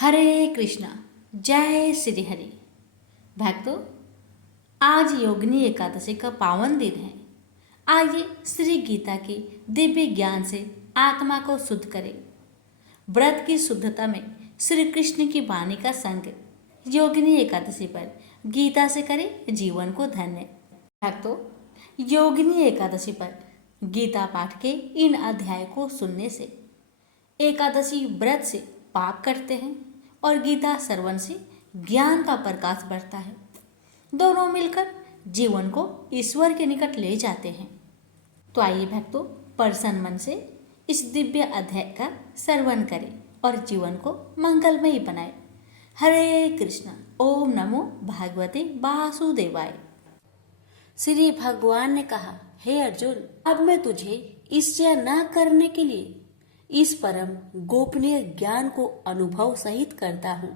हरे कृष्णा। जय श्री हरि। भक्तों, आज योगिनी एकादशी का पावन दिन है। आइए श्री गीता के दिव्य ज्ञान से आत्मा को शुद्ध करें। व्रत की शुद्धता में श्री कृष्ण की वाणी का संग योगिनी एकादशी पर गीता से करें जीवन को धन्य। भक्तों, योगिनी एकादशी पर गीता पाठ के इन अध्याय को सुनने से एकादशी व्रत से पाप कटते हैं और गीता श्रवण से ज्ञान का प्रकाश बढ़ता है। दोनों मिलकर जीवन को ईश्वर के निकट ले जाते हैं। तो आइए भक्तों, प्रसन्न मन से इस दिव्य अध्याय का श्रवण करें और जीवन को मंगलमय बनाएं। हरे कृष्णा। ओम नमो भगवते वासुदेवाय। श्री भगवान ने कहा, हे अर्जुन, अब मैं तुझे ईर्ष्या न करने के लिए इस परम गोपनीय ज्ञान को अनुभव सहित करता हूँ,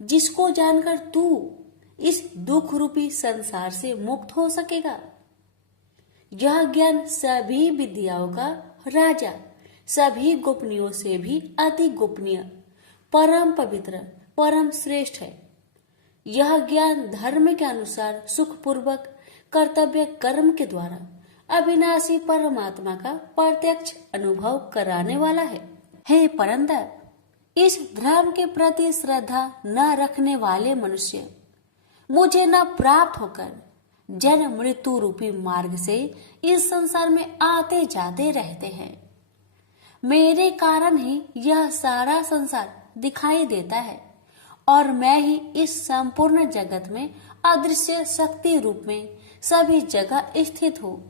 जिसको जानकर तू इस दुख रूपी संसार से मुक्त हो सकेगा। यह ज्ञान सभी विद्याओं का राजा, सभी गोपनीयों से भी अति गोपनीय, परम पवित्र, परम श्रेष्ठ है। यह ज्ञान धर्म के अनुसार सुखपूर्वक कर्तव्य कर्म के द्वारा अविनाशी परमात्मा का प्रत्यक्ष अनुभव कराने वाला है। हे परंतर, इस धर्म के प्रति श्रद्धा न रखने वाले मनुष्य मुझे न प्राप्त होकर जन्म मृत्यु रूपी मार्ग से इस संसार में आते जाते रहते हैं। मेरे कारण ही यह सारा संसार दिखाई देता है और मैं ही इस संपूर्ण जगत में अदृश्य शक्ति रूप में सभी जगह स्थित हूँ।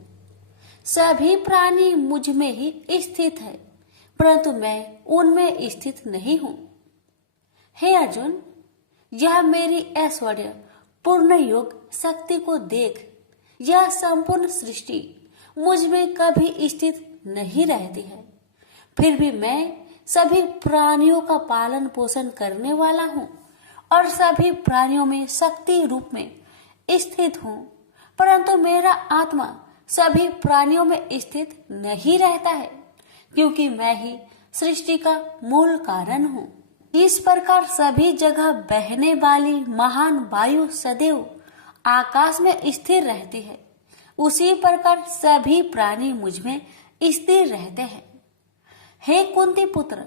सभी प्राणी मुझ में ही स्थित है, परंतु मैं उनमें स्थित नहीं हूँ। हे अर्जुन, यह मेरी ऐश्वर्य पूर्ण योग शक्ति को देख। यह संपूर्ण सृष्टि मुझ में कभी स्थित नहीं रहती है, फिर भी मैं सभी प्राणियों का पालन पोषण करने वाला हूँ और सभी प्राणियों में शक्ति रूप में स्थित हूँ, परंतु मेरा आत्मा सभी प्राणियों में स्थित नहीं रहता है, क्योंकि मैं ही सृष्टि का मूल कारण हूँ। इस प्रकार सभी जगह बहने वाली महान वायु सदैव आकाश में स्थिर रहती है, उसी प्रकार सभी प्राणी मुझ में स्थिर रहते हैं। हे कुंती पुत्र,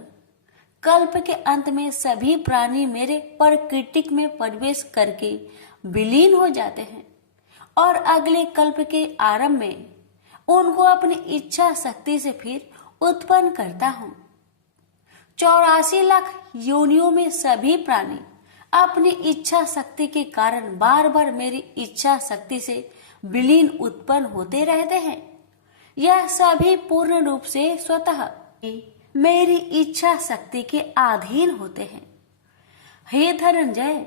कल्प के अंत में सभी प्राणी मेरे प्रकृतिक में प्रवेश करके विलीन हो जाते हैं और अगले कल्प के आरंभ में उनको अपनी इच्छा शक्ति से फिर उत्पन्न करता हूँ। 84 लाख योनियों में सभी प्राणी अपनी इच्छा शक्ति के कारण बार बार मेरी इच्छा शक्ति से विलीन उत्पन्न होते रहते हैं। यह सभी पूर्ण रूप से स्वतः मेरी इच्छा शक्ति के अधीन होते हैं। हे धनंजय,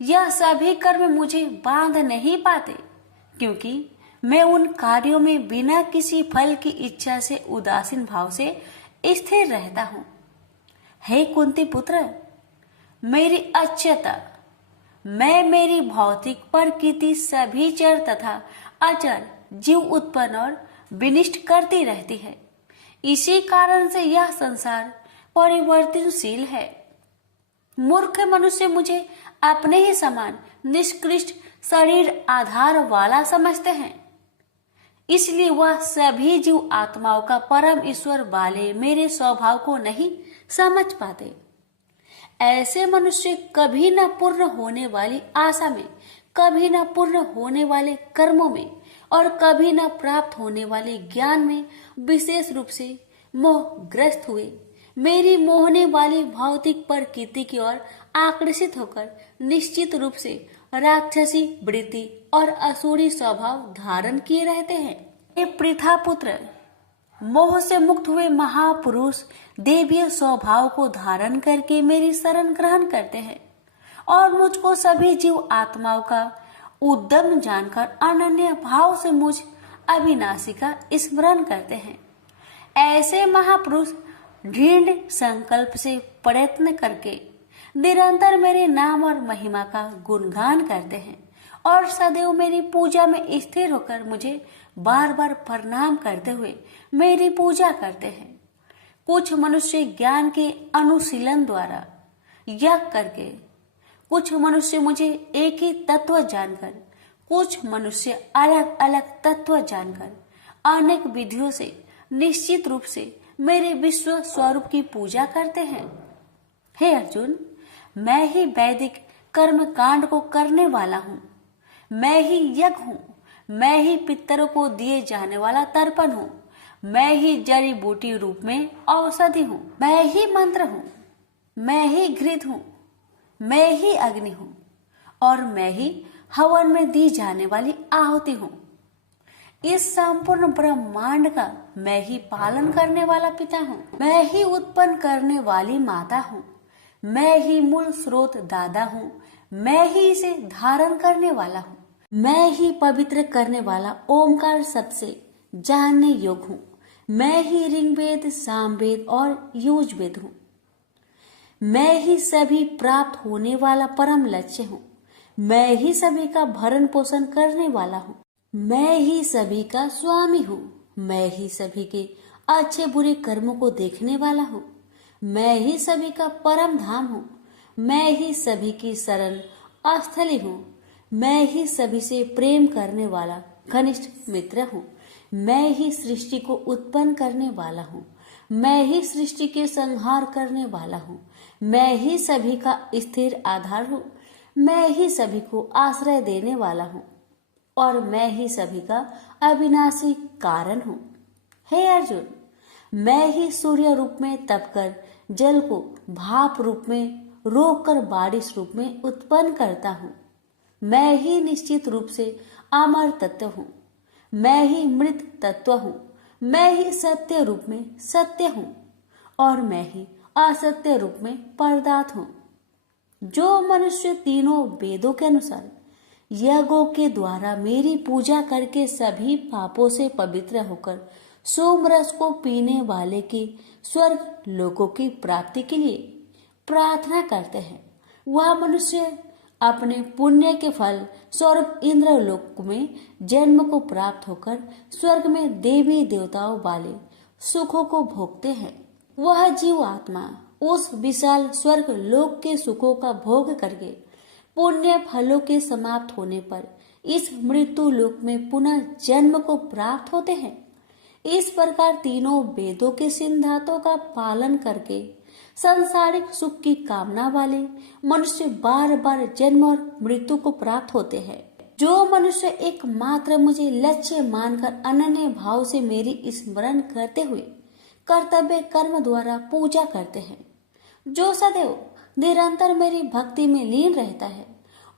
यह सभी कर्म मुझे बांध नहीं पाते, क्योंकि मैं उन कार्यों में बिना किसी फल की इच्छा से उदासीन भाव से स्थिर रहता हूँ। हे कुंती पुत्र, मेरी अच्छता मैं मेरी भौतिक प्रकृति सभी चर तथा अचर जीव उत्पन्न और विनिष्ट करती रहती है। इसी कारण से यह संसार परिवर्तनशील है। मूर्ख मनुष्य मुझे अपने ही समान निष्कृष्ट शरीर आधार वाला समझते हैं, इसलिए वह सभी जीव आत्माओं का परम ईश्वर वाले मेरे स्वभाव को नहीं समझ पाते। ऐसे मनुष्य कभी न पूर्ण होने वाली आशा में, कभी न पूर्ण होने वाले कर्मों में और कभी न प्राप्त होने वाले ज्ञान में विशेष रूप से मोहग्रस्त हुए मेरी मोहने वाली भौतिक प्रकृति की ओर आकर्षित होकर निश्चित रूप से राक्षसी वृत्ति और असुरी स्वभाव धारण किए रहते हैं। ये पृथा पुत्र, मोह से मुक्त हुए महापुरुष देवीय स्वभाव को धारण करके मेरी शरण ग्रहण करते हैं और मुझको सभी जीव आत्माओं का उद्यम जानकर अनन्य भाव से मुझ अविनाशी का स्मरण करते हैं। ऐसे महापुरुष दृढ़ संकल्प से प्रयत्न करके निरंतर मेरे नाम और महिमा का गुणगान करते हैं और सदैव मेरी पूजा में स्थिर होकर मुझे बार बार प्रणाम करते हुए मेरी पूजा करते हैं। कुछ मनुष्य ज्ञान के अनुशीलन द्वारा यज्ञ करके। कुछ मनुष्य मुझे एक ही तत्व जानकर, कुछ मनुष्य अलग अलग तत्व जानकर अनेक विधियों से निश्चित रूप से मेरे विश्व स्वरूप की पूजा करते हैं। हे अर्जुन, मैं ही वैदिक कर्म कांड को करने वाला हूँ, मैं ही यज्ञ हूँ, मैं ही पितरों को दिए जाने वाला तर्पण हूँ, मैं ही जड़ी बूटी रूप में औषधि हूँ, मैं ही मंत्र हूँ, मैं ही घृत हूँ, मैं ही अग्नि हूँ और मैं ही हवन में दी जाने वाली आहुति हूँ। इस संपूर्ण ब्रह्मांड का मैं ही पालन करने वाला पिता हूँ, मैं ही उत्पन्न करने वाली माता हूँ, मैं ही मूल स्रोत दादा हूँ, मैं ही इसे धारण करने वाला हूँ, मैं ही पवित्र करने वाला ओमकार सबसे जानने योग्य हूँ, मैं ही ऋग्वेद, सामवेद और यजुर्वेद हूँ, मैं ही सभी प्राप्त होने वाला परम लक्ष्य हूँ, मैं ही सभी का भरण पोषण करने वाला हूँ, मैं ही सभी का स्वामी हूँ, मैं ही सभी के अच्छे बुरे कर्मों को देखने वाला हूँ, मैं ही सभी का परम धाम हूँ, मैं ही सभी की शरण स्थली हूँ, मैं ही सभी से प्रेम करने वाला घनिष्ठ मित्र हूँ, मैं ही सृष्टि को उत्पन्न करने वाला हूँ, मैं ही सृष्टि के संहार करने वाला हूँ, मैं ही सभी का स्थिर आधार हूँ, मैं ही सभी को आश्रय देने वाला हूँ और मैं ही सभी का अविनाशी कारण हूँ। हे अर्जुन, मैं ही सूर्य रूप में तपकर जल को भाप रूप में रोककर बारिश रूप में उत्पन्न करता हूँ, मैं ही निश्चित रूप से अमर तत्व हूँ, मैं ही मृत तत्व हूँ, मैं ही सत्य रूप में सत्य हूँ और मैं ही असत्य रूप में पदार्थ हूँ। जो मनुष्य तीनों वेदों के अनुसार यज्ञों के द्वारा मेरी पूजा करके सभी पापों से पवित्र होकर सोमरस को पीने वाले की स्वर्ग लोकों की प्राप्ति के लिए प्रार्थना करते हैं, वह मनुष्य अपने पुण्य के फल स्वर्ग इंद्र लोक में जन्म को प्राप्त होकर स्वर्ग में देवी देवताओं वाले सुखों को भोगते हैं। वह जीव आत्मा उस विशाल स्वर्ग लोक के सुखों का भोग करके पुण्य फलों के समाप्त होने पर इस मृत्यु लोक में पुनः जन्म को प्राप्त होते हैं। इस प्रकार तीनों वेदों के सिद्धांतों का पालन करके सांसारिक सुख की कामना वाले मनुष्य बार बार जन्म और मृत्यु को प्राप्त होते हैं। जो मनुष्य एकमात्र मुझे लक्ष्य मानकर अनन्य भाव से मेरी स्मरण करते हुए कर्तव्य कर्म द्वारा पूजा करते हैं, जो सदैव निरंतर मेरी भक्ति में लीन रहता है,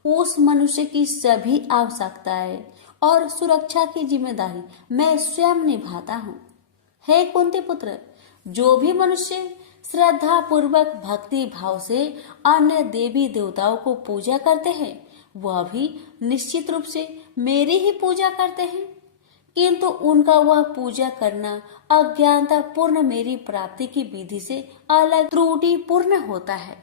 उस मनुष्य की सभी आवश्यकताएं और सुरक्षा की जिम्मेदारी मैं स्वयं निभाता हूँ। हे कुंती पुत्र, जो भी मनुष्य श्रद्धा पूर्वक भक्ति भाव से अन्य देवी देवताओं को पूजा करते हैं, वह भी निश्चित रूप से मेरी ही पूजा करते हैं, किंतु उनका वह पूजा करना अज्ञानता पूर्ण मेरी प्राप्ति की विधि से अलग त्रुटि पूर्ण होता है।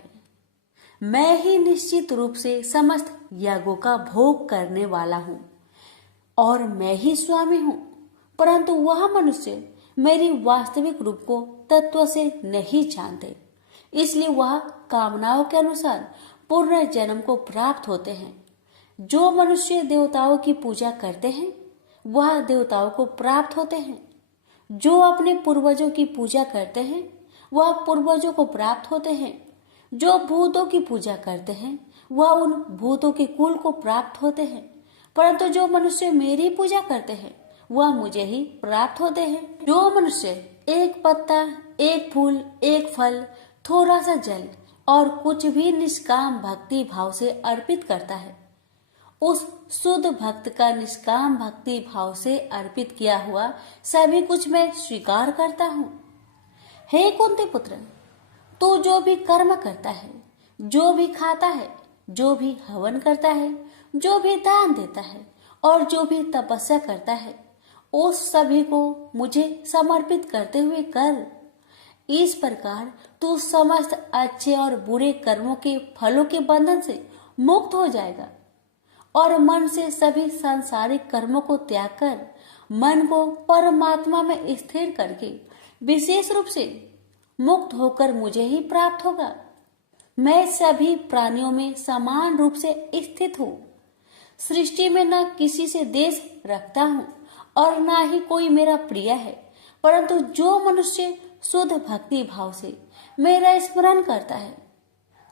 मैं ही निश्चित रूप से समस्त यागों का भोग करने वाला हूँ और मैं ही स्वामी हूँ, परंतु वह मनुष्य मेरी वास्तविक रूप को तत्व से नहीं जानते, इसलिए वह कामनाओं के अनुसार पूर्ण जन्म को प्राप्त होते हैं। जो मनुष्य देवताओं की पूजा करते हैं वह देवताओं को प्राप्त होते हैं, जो अपने पूर्वजों की पूजा करते हैं वह पूर्वजों को प्राप्त होते हैं, जो भूतों की पूजा करते हैं वह उन भूतों के कुल को प्राप्त होते हैं, परंतु जो मनुष्य मेरी पूजा करते हैं वह मुझे ही प्राप्त होते हैं। जो मनुष्य एक पत्ता, एक फूल, एक फल, थोड़ा सा जल और कुछ भी निष्काम भक्ति भाव से अर्पित करता है, उस शुद्ध भक्त का निष्काम भक्ति भाव से अर्पित किया हुआ सभी कुछ मैं स्वीकार करता हूँ। हे कुंती पुत्र, तू जो भी कर्म करता है, जो भी खाता है, जो भी हवन करता है, जो भी दान देता है और जो भी तपस्या करता है, उस सभी को मुझे समर्पित करते हुए कर। इस प्रकार तू समस्त अच्छे और बुरे कर्मों के फलों के बंधन से मुक्त हो जाएगा और मन से सभी सांसारिक कर्मों को त्याग कर मन को परमात्मा में स्थिर करके विशेष रूप से मुक्त होकर मुझे ही प्राप्त होगा। मैं सभी प्राणियों में समान रूप से स्थित हूँ। सृष्टि में न किसी से देश रखता हूँ और न ही कोई मेरा प्रिय है, परंतु जो मनुष्य शुद्ध भक्ति भाव से मेरा स्मरण करता है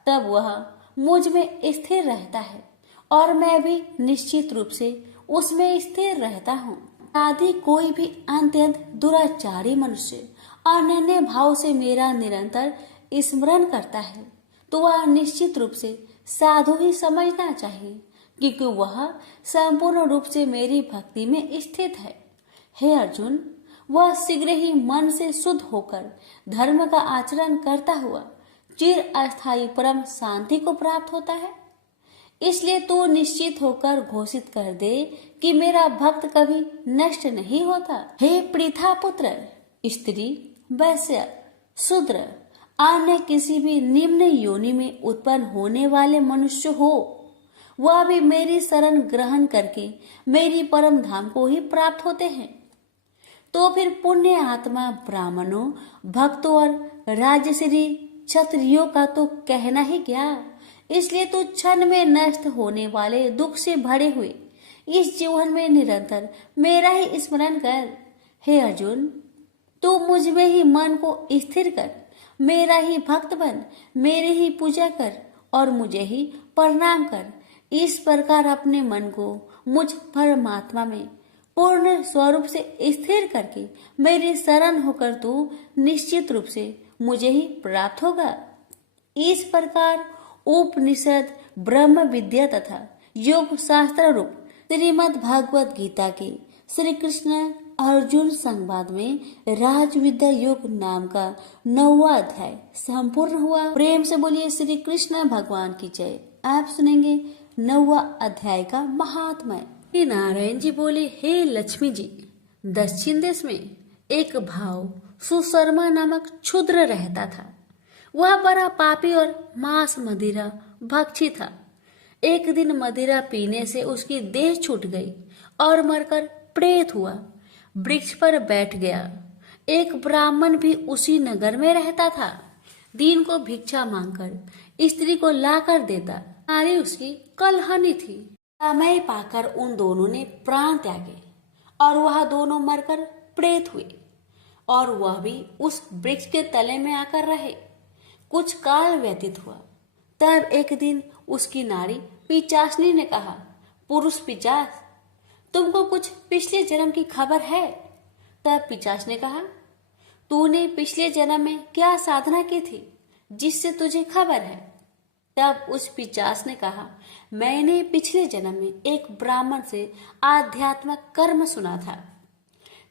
तब वह मुझ में स्थिर रहता है और मैं भी निश्चित रूप से उसमें स्थिर रहता हूँ। यदि कोई भी अत्यंत दुराचारी मनुष्य अनन्य भाव से मेरा निरंतर स्मरण करता है तो वह निश्चित रूप से साधु ही समझना चाहिए, क्योंकि वह संपूर्ण रूप से मेरी भक्ति में स्थित है। हे अर्जुन, वह शीघ्र ही मन से शुद्ध होकर धर्म का आचरण करता हुआ चिर अस्थायी परम शांति को प्राप्त होता है। इसलिए तू निश्चित होकर घोषित कर दे कि मेरा भक्त कभी नष्ट नहीं होता। हे पृथा पुत्र, स्त्री, वैश्य, शूद्र, अन्य किसी भी निम्न योनि में उत्पन्न होने वाले मनुष्य हो, वह भी मेरी शरण ग्रहण करके मेरी परम धाम को ही प्राप्त होते हैं। तो फिर पुण्य आत्मा ब्राह्मणों, भक्तों और राजश्री क्षत्रियों का तो कहना ही क्या। इसलिए तू क्षण में नष्ट होने वाले दुख से भरे हुए इस जीवन में निरंतर मेरा ही स्मरण कर। हे अर्जुन, तू मुझ में ही मन को स्थिर कर, मेरा ही भक्त बन, मेरी ही पूजा कर और मुझे ही प्रणाम कर। इस प्रकार अपने मन को मुझ परमात्मा में पूर्ण स्वरूप से स्थिर करके मेरी शरण होकर तू निश्चित रूप से मुझे ही प्राप्त होगा। इस प्रकार उपनिषद, ब्रह्म विद्या तथा योग शास्त्र रूप श्रीमद् भागवत गीता के श्री कृष्ण अर्जुन संवाद में राजविद्या योग नाम का 9वां अध्याय संपूर्ण हुआ। प्रेम से बोलिए श्री कृष्ण भगवान की जय। आप सुनेंगे 9वां अध्याय का महात्म्य। श्री नारायण जी बोले, हे लक्ष्मी जी, दक्षिण देश में एक भाव सुशर्मा नामक क्षुद्र रहता था। वह बड़ा पापी और मांस मदिरा भक्षी था। एक दिन मदिरा पीने से उसकी देह छूट गई और मरकर प्रेत हुआ। वृक्ष पर बैठ गया। एक ब्राह्मण भी उसी नगर में रहता था। दिन को भिक्षा मांगकर स्त्री को लाकर देता। नारी उसकी कलहनी थी। समय पाकर उन दोनों ने प्राण त्यागे और वह दोनों मरकर प्रेत हुए और वह भी उस वृक्ष के तले में आकर रहे। कुछ काल व्यतीत हुआ। तब एक दिन उसकी नारी पिचासनी ने कहा, पुरुष पिचास, तुमको कुछ पिछले जन्म की खबर है? तब पिचास ने कहा, तूने पिछले जन्म में क्या साधना की थी जिससे तुझे खबर है? तब उस पिचास ने कहा, मैंने पिछले जन्म में एक ब्राह्मण से आध्यात्मिक कर्म सुना था।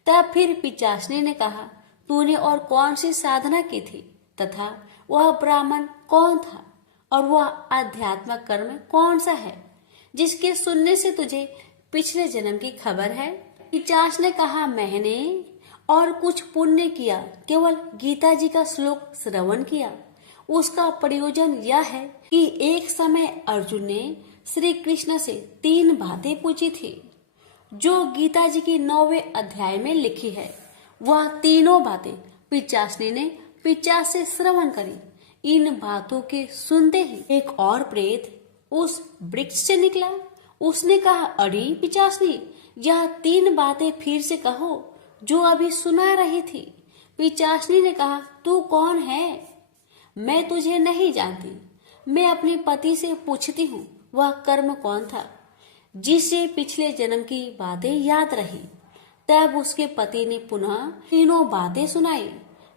तब फिर पिचासनी ने कहा, तूने और कौन सी साधना की थी तथा वह ब्राह्मण कौन था और वह आध्यात्मिक कर्म कौन सा है जिसके सुनने से तुझे पिछले जन्म की खबर है? पिचास ने कहा, मैंने और कुछ पुण्य किया, केवल गीता जी का श्लोक श्रवण किया। उसका प्रयोजन यह है कि एक समय अर्जुन ने श्री कृष्ण से 3 बातें पूछी थी जो गीता जी की 9वें अध्याय में लिखी है। वह तीनों बातें पिचासनी ने पिचास से श्रवण करी। इन बातों के सुनते ही एक और प्रेत उस वृक्ष से निकला। उसने कहा, अरे पिचासनी, यह 3 बातें फिर से कहो जो अभी सुना रही थी। पिचासनी ने कहा, तू कौन है? मैं तुझे नहीं जानती। मैं अपने पति से पूछती हूँ वह कर्म कौन था जिससे पिछले जन्म की बातें याद रही। तब उसके पति ने पुनः तीनों बातें सुनाई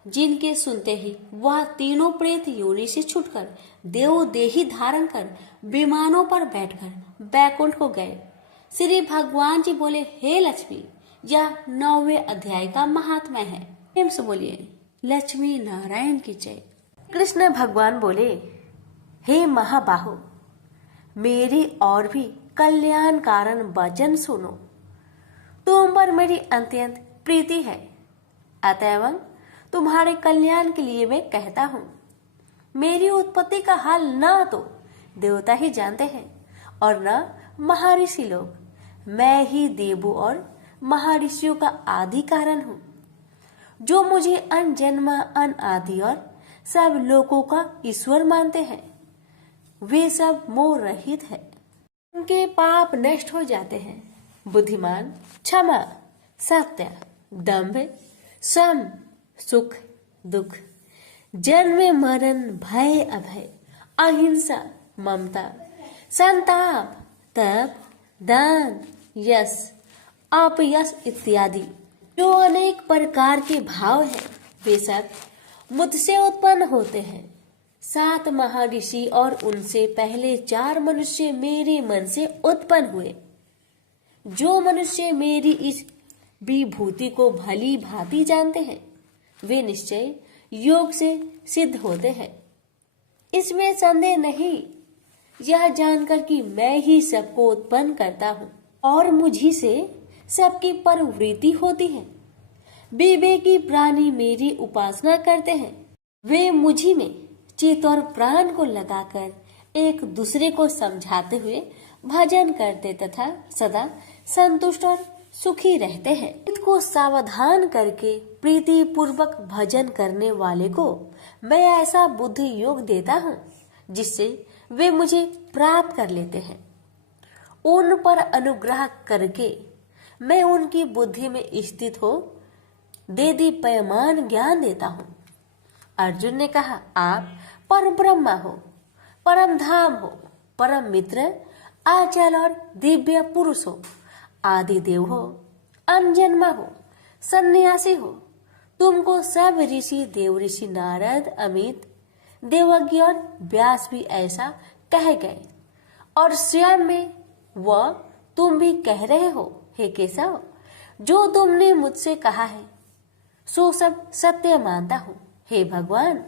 जिनके सुनते ही वह तीनों प्रेत योनि से छूटकर देव देही धारण कर विमानों पर बैठकर बैकुंठ को गए। श्री भगवान जी बोले, हे लक्ष्मी, यह 9वें अध्याय का महात्म्य है। प्रेम से बोलिए लक्ष्मी नारायण की जय। कृष्ण भगवान बोले, हे महाबाहो, मेरी और भी कल्याण कारण वचन सुनो। तुम पर मेरी अत्यंत प्रीति है, अतएव तुम्हारे कल्याण के लिए मैं कहता हूँ। मेरी उत्पत्ति का हाल न तो देवता ही जानते हैं और न महर्षि लोग। मैं ही देवों और महर्षियों का आदि कारण हूँ, जो मुझे अन जन्म अन आदि और सब लोगों का ईश्वर मानते हैं। वे सब मोह रहित है, उनके पाप नष्ट हो जाते हैं। बुद्धिमान क्षमा, सत्य, दंभ, सम, सुख, दुख, जन्म मरण, भय अभय, अहिंसा, ममता, संताप, तप, दान, यश, अपयश इत्यादि जो अनेक प्रकार के भाव हैं, वे सब मुझसे उत्पन्न होते हैं। 7 महर्षि और उनसे पहले 4 मनुष्य मेरे मन से उत्पन्न हुए। जो मनुष्य मेरी इस विभूति को भली भांति जानते हैं, वे निश्चय योग से सिद्ध होते हैं। इसमें संदेह नहीं, यह जानकर कि मैं ही सबको उत्पन्न करता हूँ और मुझी से सबकी प्रवृत्ति होती है। विवेकी प्राणी मेरी उपासना करते हैं, वे मुझी में चित्त और प्राण को लगाकर एक दूसरे को समझाते हुए भजन करते तथा सदा संतुष्ट और सुखी रहते हैं। चित्त को सावधान करके प्रीति पूर्वक भजन करने वाले को मैं ऐसा बुद्धि योग देता हूँ जिससे वे मुझे प्राप्त कर लेते हैं। उन पर अनुग्रह करके मैं उनकी बुद्धि में स्थित हो देदीप्यमान ज्ञान देता हूँ। अर्जुन ने कहा, आप परम ब्रह्मा हो, परम धाम हो, परम मित्र, आचल और दिव्य पुरुष हो, आदि देव हो, अनजन्मा हो, सन्यासी हो। तुमको सब ऋषि, देव ऋषि नारद, अमित, देवज्ञ और व्यास भी ऐसा कह गए और स्वयं में वह तुम भी कह रहे हो। हे केशव, जो तुमने मुझसे कहा है सो सब सत्य मानता हूँ। हे भगवान,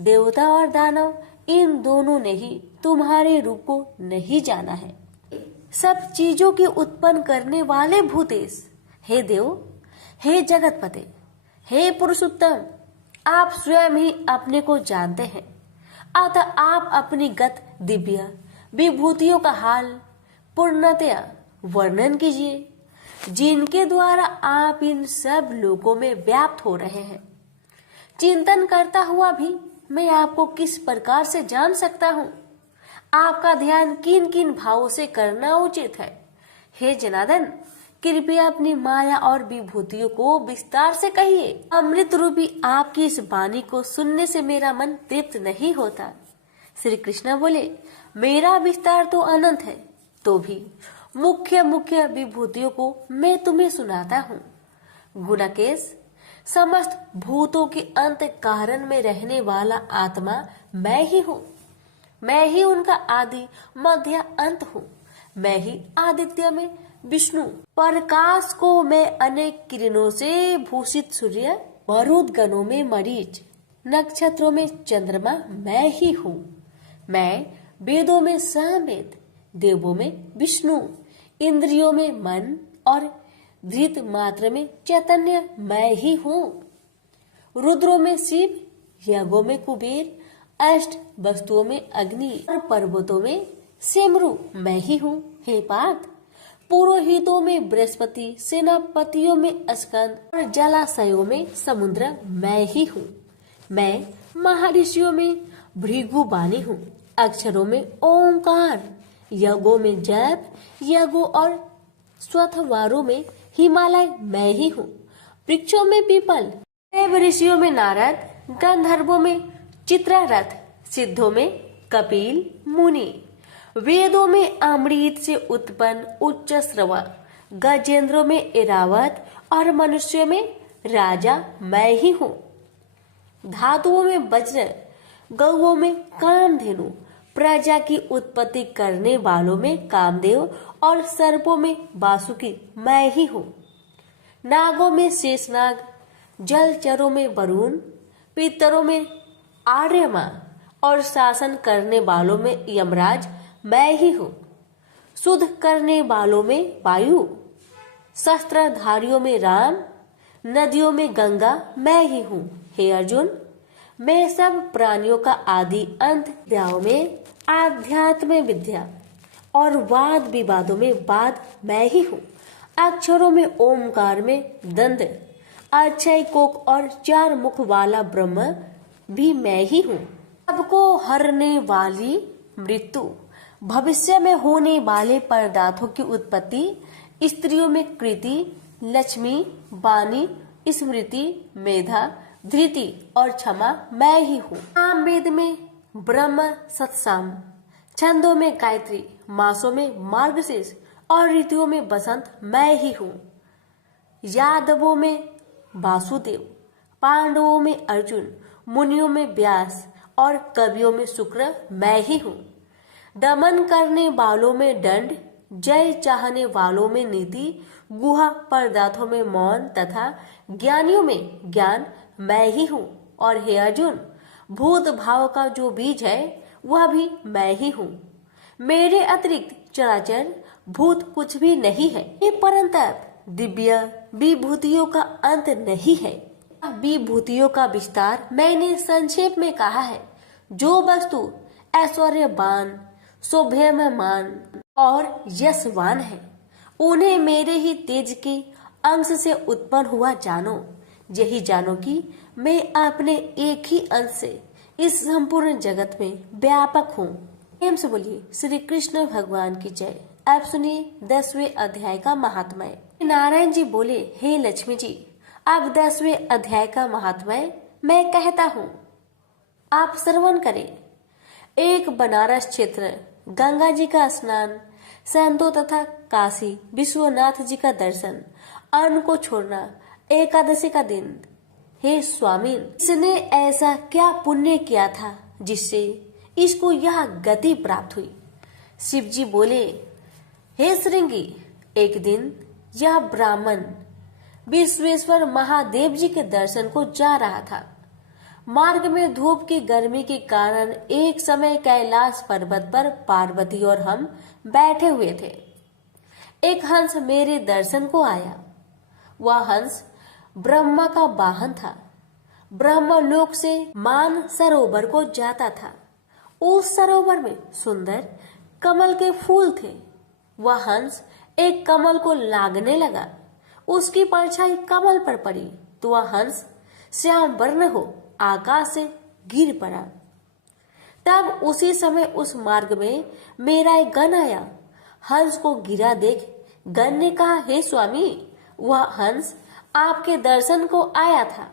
देवता और दानव इन दोनों ने ही तुम्हारे रूप को नहीं जाना है। सब चीजों की उत्पन्न करने वाले भूतेश, हे देव, हे जगतपते, हे पुरुषोत्तम, आप स्वयं ही अपने को जानते हैं। अतः आप अपनी गत दिव्य विभूतियों का हाल पूर्णतया वर्णन कीजिए, जिनके द्वारा आप इन सब लोकों में व्याप्त हो रहे हैं। चिंतन करता हुआ भी मैं आपको किस प्रकार से जान सकता हूँ? आपका ध्यान किन किन भावों से करना उचित है? हे जनार्दन, कृपया अपनी माया और विभूतियों को विस्तार से कहिए। अमृत रूपी आपकी इस वाणी को सुनने से मेरा मन तृप्त नहीं होता। श्री कृष्ण बोले, मेरा विस्तार तो अनंत है, तो भी मुख्य मुख्य विभूतियों को मैं तुम्हें सुनाता हूँ। गुणकेश, समस्त भूतों के अंत कारण में रहने वाला आत्मा मैं ही हूँ। मैं ही उनका आदि मध्य अंत हूँ। मैं ही आदित्य में विष्णु, प्रकाश को मैं अनेक किरणों से भूषित सूर्य, मरुद गणों में मरीच, नक्षत्रों में चंद्रमा मैं ही हूँ। मैं वेदों में सामवेद, देवों में विष्णु, इंद्रियों में मन और धृत मात्र में चैतन्य मैं ही हूँ। रुद्रों में शिव, यज्ञों में कुबेर, अष्ट वस्तुओं में अग्नि और पर्वतों में सेमरु मैं ही हूँ। हे पार्थ, पुरोहितों में बृहस्पति, सेनापतियों में स्कंद और जलाशयों में समुद्र मैं ही हूँ। मैं महर्षियों में भृगुबानी हूँ, अक्षरों में ओंकार, यज्ञों में जप, यज्ञों और स्वथवारों में हिमालय मैं ही हूँ। वृक्षों में पीपल, देव ऋषियों में नारद, गंधर्वों में चित्ररथ, सिद्धों में कपिल मुनि, वेदों में अमृत से उत्पन्न उच्च श्रवा, गजेंद्रों में ऐरावत और मनुष्यों में राजा मैं ही हूँ। धातुओं में वज्र, गौओं में कामधेनु, प्रजा की उत्पत्ति करने वालों में कामदेव और सर्पों में वासुकी मैं ही हूँ। नागों में शेषनाग, जलचरों में वरुण, पितरों में आर्यमा और शासन करने वालों में यमराज मैं ही हूँ। शुद्ध करने वालों में वायु, शस्त्रधारियों में राम, नदियों में गंगा मैं ही हूँ। हे अर्जुन, मैं सब प्राणियों का आदि अंत विद्याओं में आध्यात्म विद्या और वाद विवादों में वाद मैं ही हूँ। अक्षरों में ओमकार में दंड, अक्षय कोक और 4 मुख वाला ब्रह्म भी मैं ही हूँ। सबको हरने वाली मृत्यु, भविष्य में होने वाले पदार्थों की उत्पत्ति, स्त्रियों में कृति, लक्ष्मी, वाणी, स्मृति, मेधा, धृति और क्षमा मैं ही हूँ। साम वेद में ब्रह्म सत्साम, छंदों में गायत्री, मासों में मार्गशीर्ष और ऋतुओं में बसंत मैं ही हूँ। यादवों में वासुदेव, पांडवों में अर्जुन, मुनियों में व्यास और कवियों में शुक्र मैं ही हूँ। दमन करने वालों में दंड, जय चाहने वालों में नीति, गुहा पदार्थों में मौन तथा ज्ञानियों में ज्ञान मैं ही हूँ। और हे अर्जुन, भूत भाव का जो बीज है वह भी मैं ही हूँ। मेरे अतिरिक्त चराचर भूत कुछ भी नहीं है। ये परंतप दिव्य विभूतियों का अंत नहीं है। विभूतियों का विस्तार मैंने संक्षेप में कहा है। जो वस्तु ऐश्वर्यवान, शोभायमान और यशवान है, उन्हें मेरे ही तेज के अंश से उत्पन्न हुआ जानो। यही जानो कि मैं अपने एक ही अंश से इस संपूर्ण जगत में व्यापक हूँ। प्रेम से बोलिए श्री कृष्ण भगवान की जय। आप सुनिए 10वें अध्याय का महात्म्य। नारायण जी बोले, हे लक्ष्मी जी, अब 10वें अध्याय का महात्म्य मैं कहता हूँ, आप श्रवण करें। एक बनारस क्षेत्र, गंगा जी का स्नान, संतों तथा काशी विश्वनाथ जी का दर्शन, अन्न को छोड़ना, एकादशी का दिन। हे स्वामी, इसने ऐसा क्या पुण्य किया था जिससे इसको यह गति प्राप्त हुई? शिव जी बोले, हे श्रृंगी, एक दिन यह ब्राह्मण विश्वेश्वर महादेव जी के दर्शन को जा रहा था। मार्ग में धूप की गर्मी के कारण एक समय कैलाश पर्वत पर पार्वती और हम बैठे हुए थे। एक हंस मेरे दर्शन को आया। वह हंस ब्रह्मा का वाहन था। ब्रह्मलोक से मान सरोवर को जाता था। उस सरोवर में सुंदर कमल के फूल थे। वह हंस एक कमल को लागने लगा। उसकी परछाई कमल पर पड़ी तो वह हंस श्याम वर्ण हो आकाश से गिर पड़ा। तब उसी समय उस मार्ग में मेरा एक गण आया। हंस को गिरा देख गण ने कहा, हे स्वामी, वह हंस आपके दर्शन को आया था,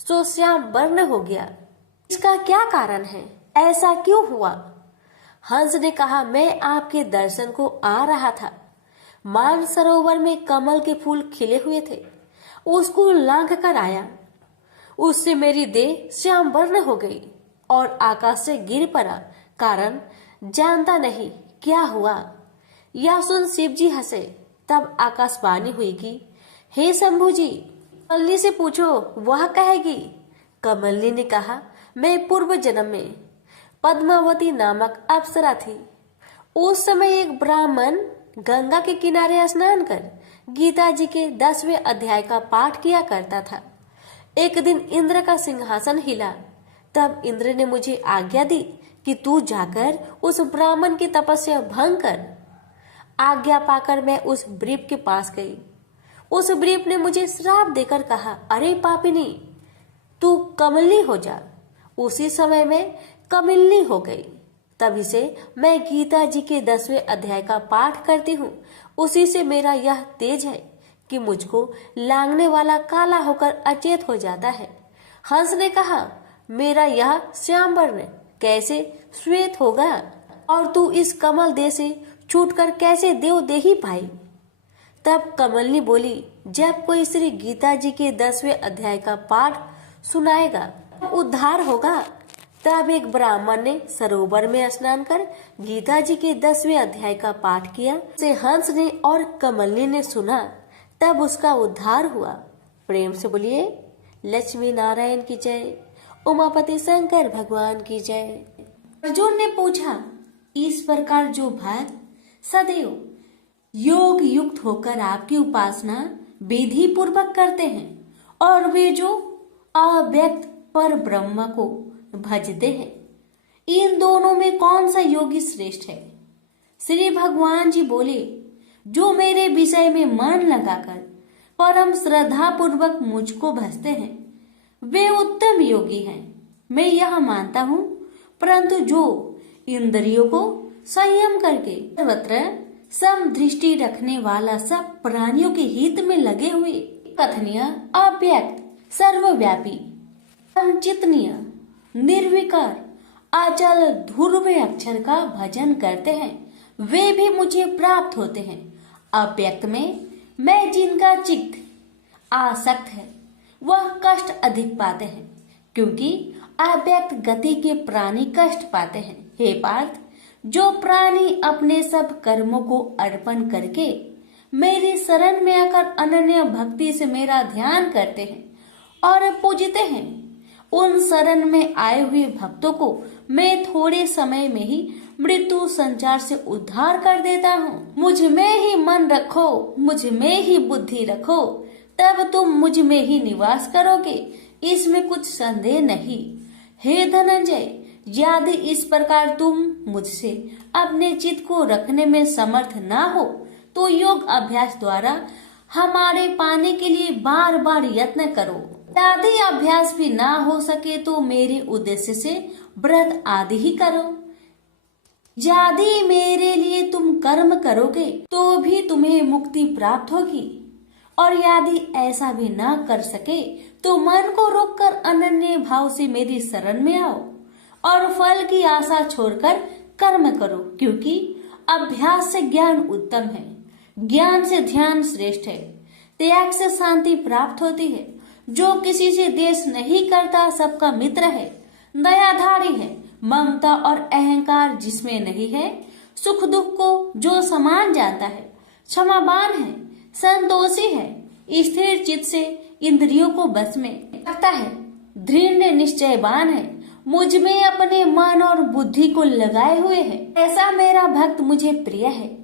सो श्याम वर्ण हो गया। इसका क्या कारण है? ऐसा क्यों हुआ? हंस ने कहा, मैं आपके दर्शन को आ रहा था। मान सरोवर में कमल के फूल खिले हुए थे, उसको लांघ कर आया। उससे मेरी देह श्याम वर्ण हो गई और आकाश से गिर पड़ा। कारण जानता नहीं क्या हुआ। यह सुन शिव जी हंसे। तब आकाशवाणी हुई कि हे शंभु जी, कमलनी से पूछो, वह कहेगी। कमलनी ने कहा, मैं पूर्व जन्म में पद्मावती नामक अप्सरा थी। उस समय एक ब्राह्मण गंगा के किनारे स्नान कर गीता जी के 10वें अध्याय का पाठ किया करता था। एक दिन इंद्र का सिंहासन हिला। तब इंद्र ने मुझे आज्ञा दी कि तू जाकर उस ब्राह्मण की तपस्या भंग कर। आज्ञा पाकर मैं उस ब्रीप के पास गई। उस ब्रीप ने मुझे श्राप देकर कहा, अरे पापिनी, तू कमलनी हो जा। उसी समय में कमलनी हो गई। तभी से मैं गीता जी के 10वें अध्याय का पाठ करती हूँ। उसी से मेरा यह तेज है कि मुझको लांघने वाला काला होकर अचेत हो जाता है। हंस ने कहा, मेरा यह श्याम वर्ण कैसे श्वेत होगा और तू इस कमल देह से छूटकर कैसे देव देही पाई? तब कमलनी बोली, जब कोई श्री गीता जी के 10वें अध्याय का पाठ सुनाएगा उद्धार होगा। तब एक ब्राह्मण ने सरोवर में स्नान कर गीता जी के 10वें अध्याय का पाठ किया। से हंस ने और कमलनी ने सुना, तब उसका उद्धार हुआ। प्रेम से बोलिए लक्ष्मी नारायण की जय, उमापति शंकर भगवान की जय। अर्जुन ने पूछा, इस प्रकार जो भक्त सदैव योग युक्त होकर आपकी उपासना विधि पूर्वक करते हैं और वे जो अव्यक्त पर ब्रह्म को भजते हैं, इन दोनों में कौन सा योगी श्रेष्ठ है? श्री भगवान जी बोले, जो मेरे विषय में मन लगाकर परम श्रद्धा पूर्वक मुझको भजते हैं वे उत्तम योगी हैं। मैं यह मानता हूँ, परंतु जो इंद्रियों को संयम करके सर्वत्र सम दृष्टि रखने वाला सब प्राणियों के हित में लगे हुए कथनीय, अव्यक्त, सर्वव्यापी, अचिंतनीय, निर्विकार, अचल ध्रुव अक्षर का भजन करते हैं, वे भी मुझे प्राप्त होते हैं। अव्यक्त में मैं जिनका चित्त आसक्त है वह कष्ट अधिक पाते हैं, क्योंकि अव्यक्त गति के प्राणी कष्ट पाते हैं। हे पार्थ, जो प्राणी अपने सब कर्मों को अर्पण करके मेरी शरण में आकर अनन्य भक्ति से मेरा ध्यान करते हैं और पूजते हैं, उन शरण में आए हुए भक्तों को मैं थोड़े समय में ही मृत्यु संचार से उद्धार कर देता हूँ। मुझ में ही मन रखो, मुझ में ही बुद्धि रखो, तब तुम मुझ में ही निवास करोगे, इसमें कुछ संदेह नहीं। हे धनंजय, यदि इस प्रकार तुम मुझसे अपने चित्त को रखने में समर्थ ना हो तो योग अभ्यास द्वारा हमारे पाने के लिए बार बार यत्न करो। यदि अभ्यास भी ना हो सके तो मेरे उद्देश्य से व्रत आदि ही करो। यदि मेरे लिए तुम कर्म करोगे तो भी तुम्हें मुक्ति प्राप्त होगी, और यदि ऐसा भी ना कर सके तो मन को रोककर अनन्य भाव से मेरी शरण में आओ और फल की आशा छोड़कर कर्म करो, क्योंकि अभ्यास से ज्ञान उत्तम है, ज्ञान से ध्यान श्रेष्ठ है, त्याग से शांति प्राप्त होती है। जो किसी से द्वेष नहीं करता सबका मित्र है, दयाधारी है, ममता और अहंकार जिसमें नहीं है, सुख दुख को जो समान जानता है, क्षमावान है, संतोषी है, स्थिर चित्त से इंद्रियों को बस में रखता है, दृढ़ निश्चयवान है, मुझ में अपने मन और बुद्धि को लगाए हुए है, ऐसा मेरा भक्त मुझे प्रिय है,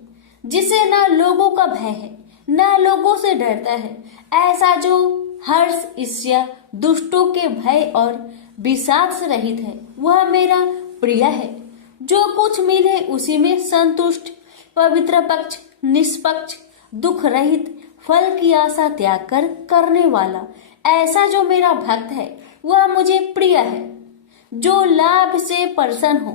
जिसे न लोगों का भय है न लोगों से डरता है। ऐसा जो हर्ष, ईर्ष्या, दुष्टों के भय और विषाद से रहित है, वह मेरा प्रिय है। जो कुछ मिले उसी में संतुष्ट, पवित्र पक्ष, निष्पक्ष, दुख रहित, फल की आशा त्याग कर करने वाला, ऐसा जो मेरा भक्त है वह मुझे प्रिय है। जो लाभ से प्रसन्न हो,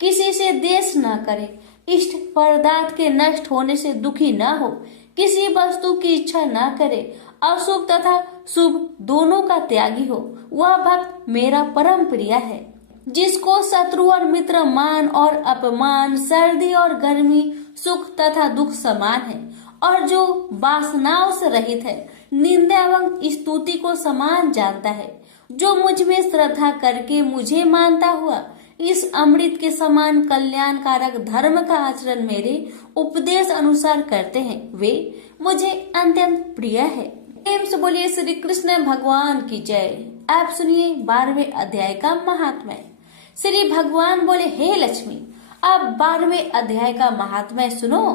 किसी से द्वेष न करे, इष्ट पदार्थ के नष्ट होने से दुखी न हो, किसी वस्तु की इच्छा न करे, अशुभ तथा शुभ दोनों का त्यागी हो, वह भक्त मेरा परम प्रिय है। जिसको शत्रु और मित्र मान और अपमान, सर्दी और गर्मी, सुख तथा दुख समान है, और जो वासनाओं से रहित है, निंदा एवं स्तुति को समान जानता है, जो मुझ में श्रद्धा करके मुझे मानता हुआ इस अमृत के समान कल्याणकारक धर्म का आचरण मेरे उपदेश अनुसार करते हैं, वे मुझे अत्यंत प्रिय है। प्रेम से बोलिए श्री कृष्ण भगवान की जय। आप सुनिए 12वें अध्याय का महात्म्य। श्री भगवान बोले, हे लक्ष्मी, अब 12वें अध्याय का महात्म्य सुनो।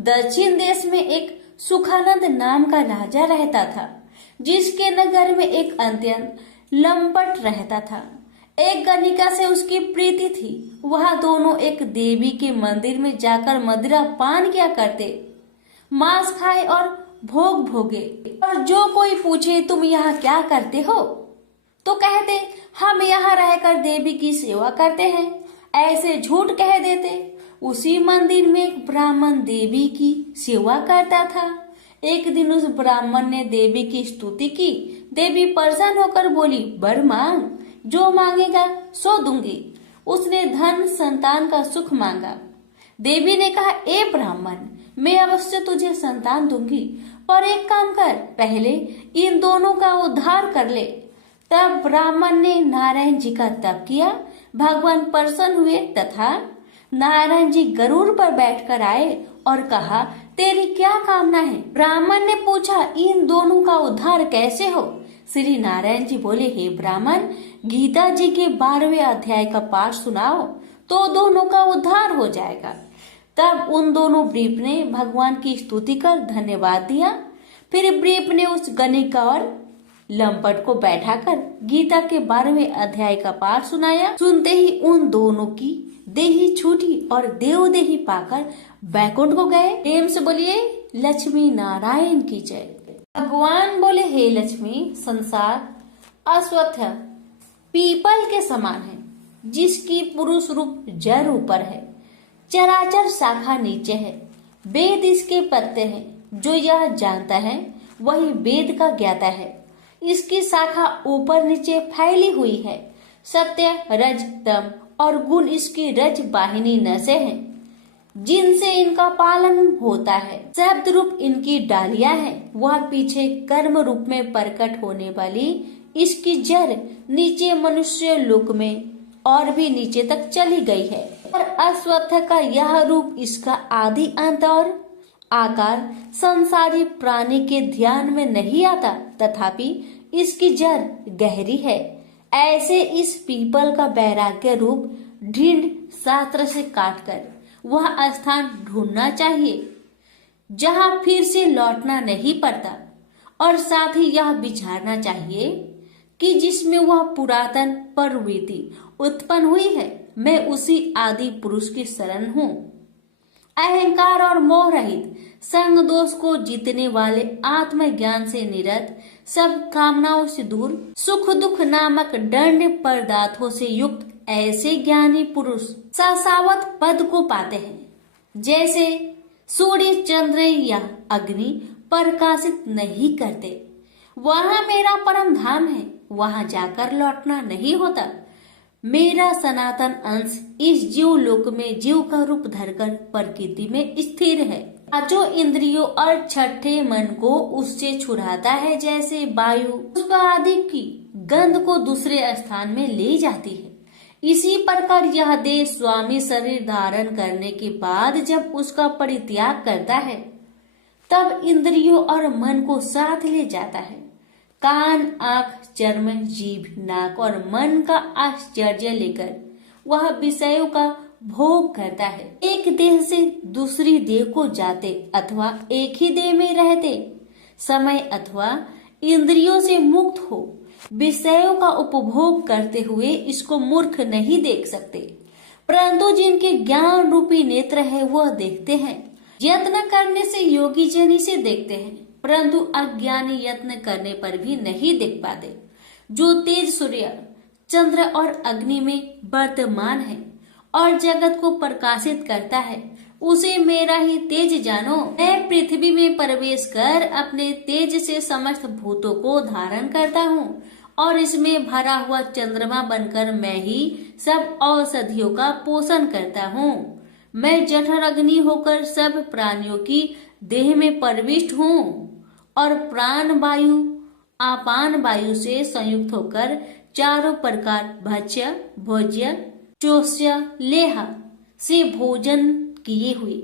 दक्षिण देश में एक सुखानंद नाम का राजा रहता था, जिसके नगर में एक अत्यंत लंपट रहता था। एक गणिका से उसकी प्रीति थी। वह दोनों एक देवी के मंदिर में जाकर मदिरा पान किया करते, मांस खाए और भोग भोगे। और जो कोई पूछे तुम यहाँ क्या करते हो, तो कहते हम यहाँ रहकर देवी की सेवा करते हैं, ऐसे झूठ कह देते। उसी मंदिर में एक ब्राह्मण देवी की सेवा करता था। एक दिन उस ब्राह्मण ने देवी की स्तुति की। देवी प्रसन्न होकर बोली, वर मांग, जो मांगेगा सो दूंगी। उसने धन, संतान का सुख मांगा। देवी ने कहा, ए ब्राह्मण, मैं अवश्य तुझे संतान दूंगी, पर एक काम कर, पहले इन दोनों का उद्धार कर ले। तब ब्राह्मण ने नारायण जी का तप किया। भगवान प्रसन्न हुए तथा नारायण जी गरुड़ पर बैठकर आए और कहा, तेरी क्या कामना है? ब्राह्मण ने पूछा, इन दोनों का उद्धार कैसे हो? श्री नारायण जी बोले, हे ब्राह्मण, गीता जी के 12वें अध्याय का पाठ सुनाओ तो दोनों का उद्धार हो जाएगा। तब उन दोनों ब्रीप ने भगवान की स्तुति कर धन्यवाद दिया। फिर ब्रीप ने उस गणिका और लंपट को बैठाकर गीता के 12वें अध्याय का पाठ सुनाया। सुनते ही उन दोनों की देही छूटी और देवदेही पाकर बैकुंठ को गए। प्रेम से बोलिए लक्ष्मी नारायण की जय। भगवान बोले, हे लक्ष्मी, संसार अश्वत्थ पीपल के समान है, जिसकी पुरुष रूप जड़ ऊपर है, चराचर शाखा नीचे है, वेद इसके पत्ते हैं। जो यह जानता है वही वेद का ज्ञाता है। इसकी शाखा ऊपर नीचे फैली हुई है। सत्य, रज, तम और गुण इसकी रज वाहिनी नसें हैं, जिनसे इनका पालन होता है। शब्द रूप इनकी डालियां हैं। वह पीछे कर्म रूप में प्रकट होने वाली इसकी जड़ नीचे मनुष्य लोक में और भी नीचे तक चली गई है। और अश्वत्थ का यह रूप इसका आदि अंत और आकार संसारी प्राणी के ध्यान में नहीं आता, तथापि इसकी जड़ गहरी है। ऐसे इस पीपल का वैराग्य रूप ढींढ शास्त्र से काटकर वह स्थान ढूंढना चाहिए जहां फिर से लौटना नहीं पड़ता, और साथ ही यह विचारना चाहिए कि जिसमें वह पुरातन प्रवृत्ति उत्पन्न हुई है, मैं उसी आदि पुरुष की शरण हूँ। अहंकार और मोह रहित, संग दोष को जीतने वाले, आत्मज्ञान से निरत, सब कामनाओं से दूर, सुख दुख नामक दंड पदार्थों से युक्त ऐसे ज्ञानी पुरुष शाश्वत पद को पाते हैं। जैसे सूर्य, चंद्र या अग्नि प्रकाशित नहीं करते, वहाँ मेरा परम धाम है, वहाँ जाकर लौटना नहीं होता। मेरा सनातन अंश इस जीव लोक में जीव का रूप धरकर प्रकृति में स्थिर है। पांचों इंद्रियों और छठे मन को उससे छुड़ाता है, जैसे वायु पुष्प आदि की गंध को दूसरे स्थान में ले जाती है। इसी प्रकार यह देह स्वामी शरीर धारण करने के बाद जब उसका परित्याग करता है, तब इंद्रियों और मन को साथ ले जाता है। कान, आंख, चर्म, जीभ, नाक और मन का आश्चर्य लेकर वह विषयों का भोग करता है। एक देह से दूसरी देह को जाते अथवा एक ही देह में रहते समय अथवा इंद्रियों से मुक्त हो विषयों का उपभोग करते हुए इसको मूर्ख नहीं देख सकते, परंतु जिनके ज्ञान रूपी नेत्र है वह देखते हैं। यत्न करने से योगी जन इसे देखते हैं, परंतु अज्ञानी यत्न करने पर भी नहीं देख पाते। जो तेज सूर्य, चंद्र और अग्नि में वर्तमान है और जगत को प्रकाशित करता है, उसे मेरा ही तेज जानो। मैं पृथ्वी में प्रवेश कर अपने तेज से समस्त भूतों को धारण करता हूँ, और इसमें भरा हुआ चंद्रमा बनकर मैं ही सब औषधियों का पोषण करता हूँ। मैं जठर अग्नि होकर सब प्राणियों की देह में प्रविष्ट हूँ, और प्राण वायु आपान वायु से संयुक्त होकर चारों प्रकार भक्ष्य, भोज्य, चोष्य, लेह से भोजन किए हुए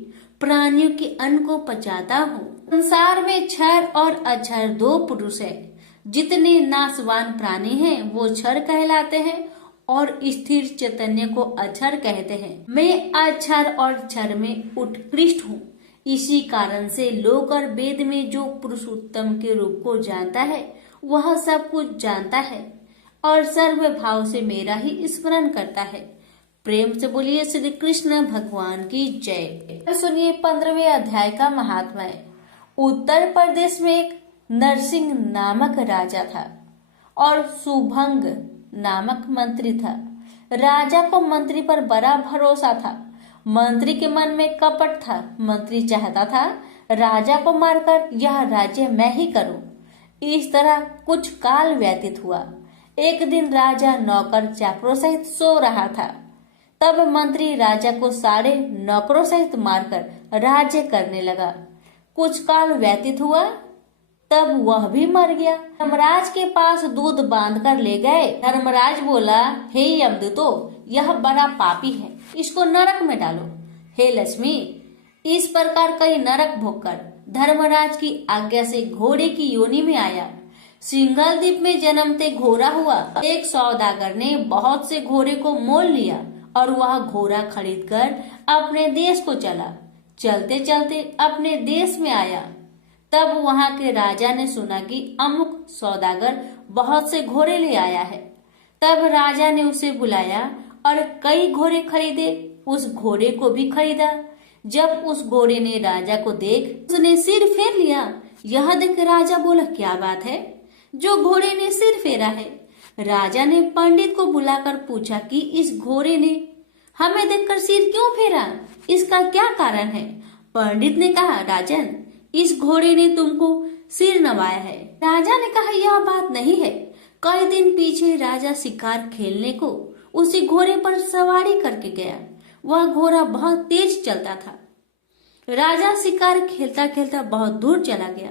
प्राणियों के अन्न को पचाता हूँ। संसार में क्षर और अक्षर दो पुरुष है। जितने नाशवान प्राणी हैं वो क्षर कहलाते हैं और स्थिर चैतन्य को अक्षर कहते हैं। मैं अक्षर और क्षर में उत्कृष्ट हूँ। इसी कारण से लोक और वेद में जो पुरुषोत्तम के रूप को जानता है वह सब कुछ जानता है और सर्व भाव से मेरा ही स्मरण करता है। प्रेम से बोलिए श्री कृष्ण भगवान की जय। सुनिए 15वें अध्याय का महात्म्य। उत्तर प्रदेश में एक नरसिंह नामक राजा था और सुभंग नामक मंत्री था। राजा को मंत्री पर बड़ा भरोसा था। मंत्री के मन में कपट था। मंत्री चाहता था राजा को मारकर यह राज्य मैं ही करूं। इस तरह कुछ काल व्यतीत हुआ। एक दिन राजा नौकर चाकरों सहित सो रहा था। तब मंत्री राजा को सारे नौकरों सहित मारकर राज्य करने लगा। कुछ काल व्यतीत हुआ, तब वह भी मर गया। धर्मराज के पास दूध बांध कर ले गए। धर्मराज बोला, हे यमदूतो, यह बड़ा पापी है, इसको नरक में डालो। हे लक्ष्मी, इस प्रकार कई नरक भोगकर धर्मराज की आज्ञा से घोड़े की योनि में आया। सिंघल द्वीप में जन्मते घोड़ा हुआ। एक सौदागर ने बहुत से घोड़े को मोल लिया और वह घोड़ा खरीदकर अपने देश को चला। चलते चलते अपने देश में आया। तब वहां के राजा ने सुना कि अमुक सौदागर बहुत से घोड़े ले आया है। तब राजा ने उसे बुलाया और कई घोड़े खरीदे। उस घोड़े को भी खरीदा। जब उस घोड़े ने राजा को देख उसने सिर फेर लिया। यह देख राजा बोला, क्या बात है, जो घोड़े ने सिर फेरा है? राजा ने पंडित को बुलाकर पूछा कि इस घोड़े ने हमें देखकर सिर क्यों फेरा, इसका क्या कारण है। पंडित ने कहा, राजन, इस घोड़े ने तुमको सिर नवाया है। राजा ने कहा, यह बात नहीं है। कई दिन पीछे राजा शिकार खेलने को उसी घोड़े पर सवारी करके गया। वह घोड़ा बहुत तेज चलता था। राजा शिकार खेलता खेलता बहुत दूर चला गया।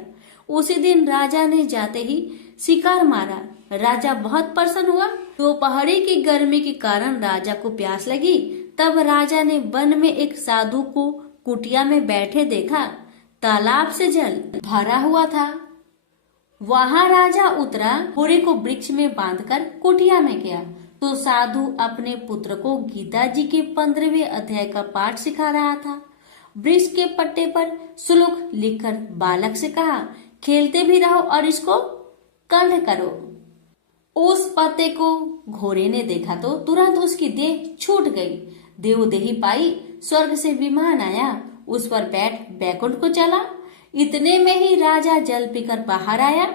उसी दिन राजा ने जाते ही शिकार मारा। राजा बहुत प्रसन्न हुआ। दोपहरी की गर्मी के कारण राजा को प्यास लगी। तब राजा ने वन में एक साधु को कुटिया में बैठे देखा। तालाब से जल भरा हुआ था। वहां राजा उतरा, घोड़े को वृक्ष में बांधकर कुटिया में गया तो साधु अपने पुत्र को गीता जी के 15वें अध्याय का पाठ सिखा रहा था। वृक्ष के पट्टे पर श्लोक लिखकर बालक से कहा, खेलते भी रहो और इसको कंठ करो। उस पत्ते को घोड़े ने देखा तो तुरंत उसकी देह छूट गई। देवदेही पाई, स्वर्ग से विमान आया, उस पर बैठ बैकुंठ को चला। इतने में ही राजा जल पीकर बाहर आया।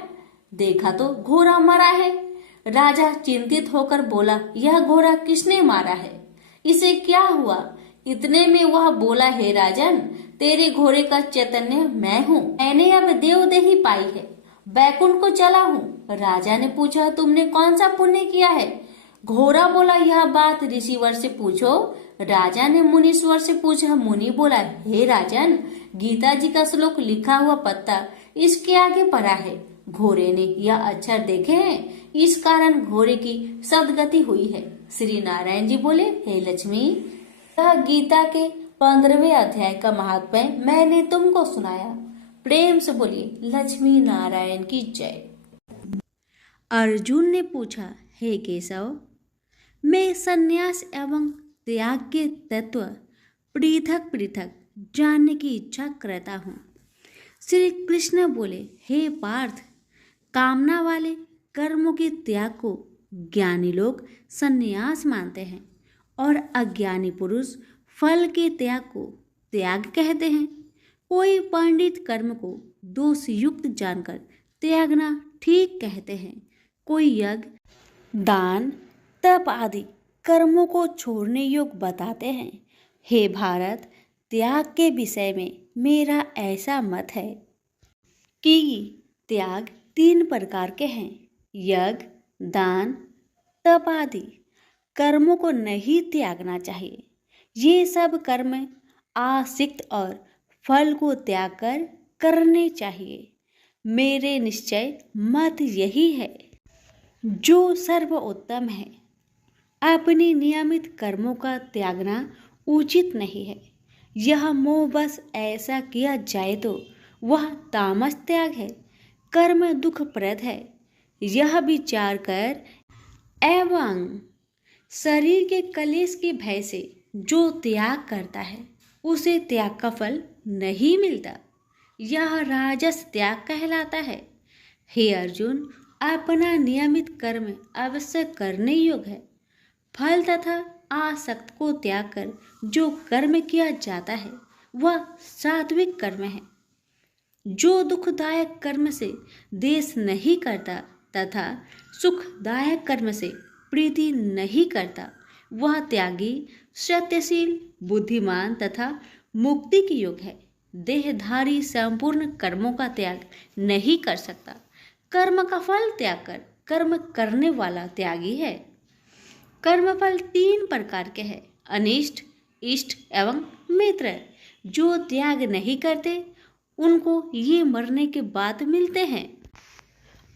देखा तो घोड़ा मरा है। राजा चिंतित होकर बोला, यह घोड़ा किसने मारा है, इसे क्या हुआ। इतने में वह बोला, हे राजन, तेरे घोड़े का चैतन्य मैं हूँ। मैंने अब देवदेही पाई है, बैकुंठ को चला हूँ। राजा ने पूछा, तुमने कौन सा पुण्य किया है। घोड़ा बोला, यह बात ऋषिवर से पूछो। राजा ने मुनीश्वर से पूछा। मुनि बोला, हे राजन, गीता जी का श्लोक लिखा हुआ पत्ता इसके आगे पड़ा है। घोड़े ने यह अक्षर देखे हैं, इस कारण घोड़े की सदगति हुई है। श्री नारायण जी बोले, हे लक्ष्मी, यह गीता के 15वें अध्याय का महात्म्य मैंने तुमको सुनाया। प्रेम से बोलिए लक्ष्मी नारायण की जय। अर्जुन ने पूछा, हे केशव, मैं संन्यास एवं त्याग के तत्व पृथक पृथक जानने की इच्छा करता हूँ। श्री कृष्ण बोले, हे पार्थ, कामना वाले कर्मों के त्याग को ज्ञानी लोग संन्यास मानते हैं और अज्ञानी पुरुष फल के त्याग को त्याग कहते हैं। कोई पंडित कर्म को दोष युक्त जानकर त्यागना ठीक कहते हैं। कोई यज्ञ, दान, तप आदि कर्मों को छोड़ने योग्य बताते हैं। हे भारत, त्याग के विषय में मेरा ऐसा मत है कि त्याग 3 प्रकार के हैं। यज्ञ, दान, तप आदि कर्मों को नहीं त्यागना चाहिए। ये सब कर्म आसक्त और फल को त्याग कर करने चाहिए। मेरे निश्चय मत यही है जो सर्वोत्तम है। अपने नियमित कर्मों का त्यागना उचित नहीं है। यह मोह बस ऐसा किया जाए तो वह तामस त्याग है, कर्म दुखप्रद है। यह विचार कर एवं शरीर के कलेश के भय से जो त्याग करता है उसे त्याग का फल नहीं मिलता। यह राजस त्याग कहलाता है। हे अर्जुन, अपना नियमित कर्म अवश्य करने योग्य है। फल तथा आसक्त को त्याग कर जो कर्म किया जाता है वह सात्विक कर्म है। जो दुखदायक कर्म से द्वेष नहीं करता तथा सुखदायक कर्म से प्रीति नहीं करता वह त्यागी, सत्यशील, बुद्धिमान तथा मुक्ति के योग्य है। देहधारी संपूर्ण कर्मों का त्याग नहीं कर सकता। कर्म का फल त्याग कर कर्म करने वाला त्यागी है। कर्मफल 3 प्रकार के हैं, अनिष्ट, इष्ट एवं मित्र। जो त्याग नहीं करते उनको ये मरने के बाद मिलते हैं